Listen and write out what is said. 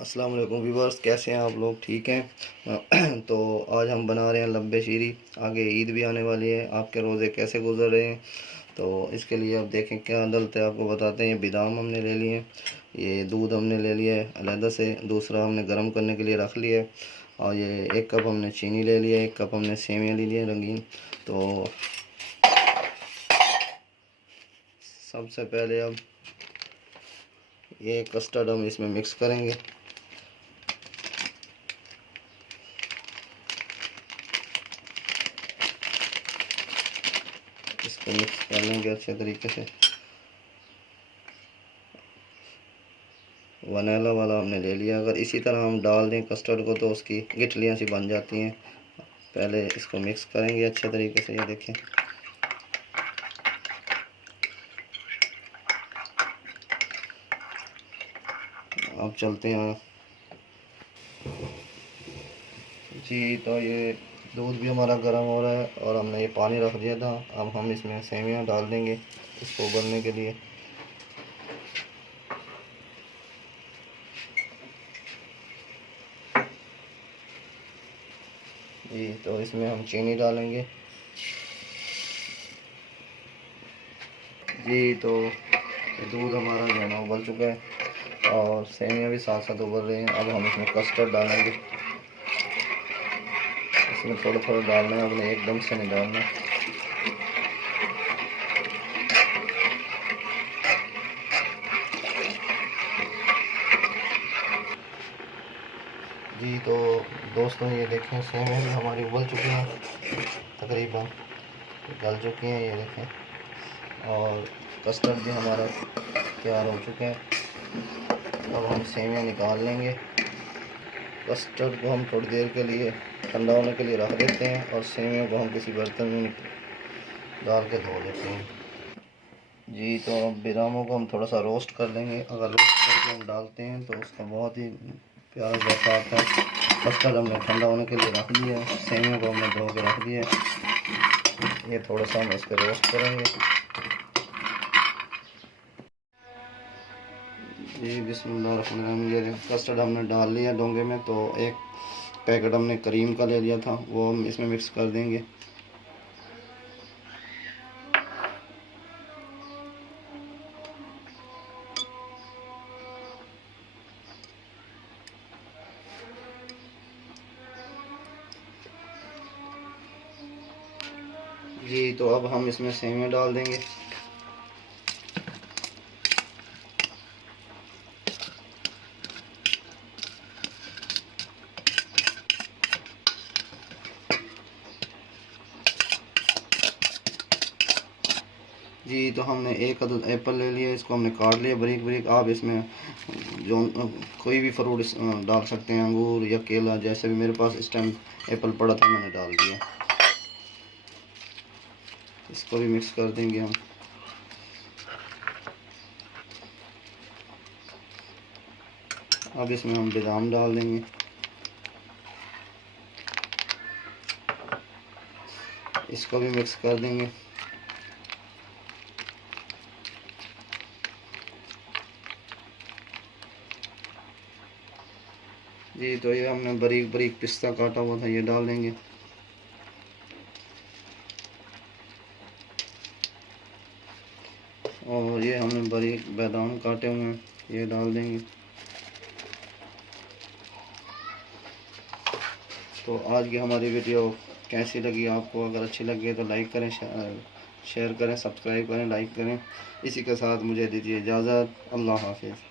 अस्सलाम वालेकुम व्यूवर्स, कैसे हैं आप लोग? ठीक हैं? तो आज हम बना रहे हैं लब्बे शीरी। आगे ईद भी आने वाली है। आपके रोज़े कैसे गुजर रहे हैं? तो इसके लिए अब देखें क्या डलता है, आपको बताते हैं। ये बादाम हमने ले लिए हैं, ये दूध हमने ले लिया है अलहदा से, दूसरा हमने गर्म करने के लिए रख लिया है, और ये 1 कप हमने चीनी ले लिया है, 1 कप हमने सेवियाँ ले लिए रंगीन। तो सबसे पहले अब ये कस्टर्ड हम इसमें मिक्स करेंगे। इसको मिक्स कर लेंगे अच्छे तरीके से। वनीला वाला हमने ले लिया। अगर इसी तरह हम डाल दें कस्टर्ड को तो उसकी गिठलियाँ सी बन जाती हैं। पहले इसको मिक्स करेंगे अच्छे तरीके से। ये देखें, अब चलते हैं जी। तो ये दूध भी हमारा गर्म हो रहा है और हमने ये पानी रख दिया था। अब हम इसमें सेवियाँ डाल देंगे इसको उबलने के लिए। जी, तो इसमें हम चीनी डालेंगे जी। तो दूध हमारा जो है ना उबल चुका है और सेवियाँ भी साथ साथ उबल रही हैं। अब हम इसमें कस्टर्ड डालेंगे। इसमें थोड़ा थोड़ा डालना है, अपने एकदम से नहीं डालना। जी, तो दोस्तों ये देखें, सेवियाँ भी हमारी उबल चुकी हैं, तकरीबन गल चुकी हैं। ये देखें, और कस्टर्ड भी हमारा तैयार हो चुका है। अब हम सेवियाँ निकाल लेंगे। कस्टर्ड को हम थोड़ी देर के लिए ठंडा होने के लिए रख देते हैं और सेवियों को हम किसी बर्तन में डाल के धो लेते हैं जी। तो अब बादामों को हम थोड़ा सा रोस्ट कर लेंगे। अगर रोस्ट करके हम डालते हैं तो उसका बहुत ही प्यारा जैसा आता है। कस्टर्ड हमने ठंडा होने के लिए रख दिया है, सेवियों को हमने धो के रख दिया है। ये थोड़ा सा हम इसको रोस्ट करेंगे जी। बिस्मिल्लाहिर्रहमानिर्रहीम। ये कस्टर्ड हमने डाल लिया डोंगे में। तो एक पैकेट हमने क्रीम का ले लिया था, वो हम इसमें मिक्स कर देंगे जी। तो अब हम इसमें सेवियाँ डाल देंगे जी। तो हमने 1 अदद एप्पल ले लिया, इसको हमने काट लिया बारीक बारीक। आप इसमें जो कोई भी फ्रूट डाल सकते हैं, अंगूर या केला, जैसे भी। मेरे पास इस टाइम एप्पल पड़ा था, मैंने डाल दिया। इसको भी मिक्स कर देंगे हम। अब इसमें हम बादाम डाल देंगे। इसको भी मिक्स कर देंगे जी। तो ये हमने बारीक बारीक पिस्ता काटा हुआ था, ये डाल देंगे। और ये हमने बारीक बादाम काटे हुए हैं, ये डाल देंगे। तो आज की हमारी वीडियो कैसी लगी आपको? अगर अच्छी लगी तो लाइक करें, शेयर करें, सब्सक्राइब करें, लाइक करें। इसी के साथ मुझे दीजिए इजाज़त। अल्लाह हाफिज़।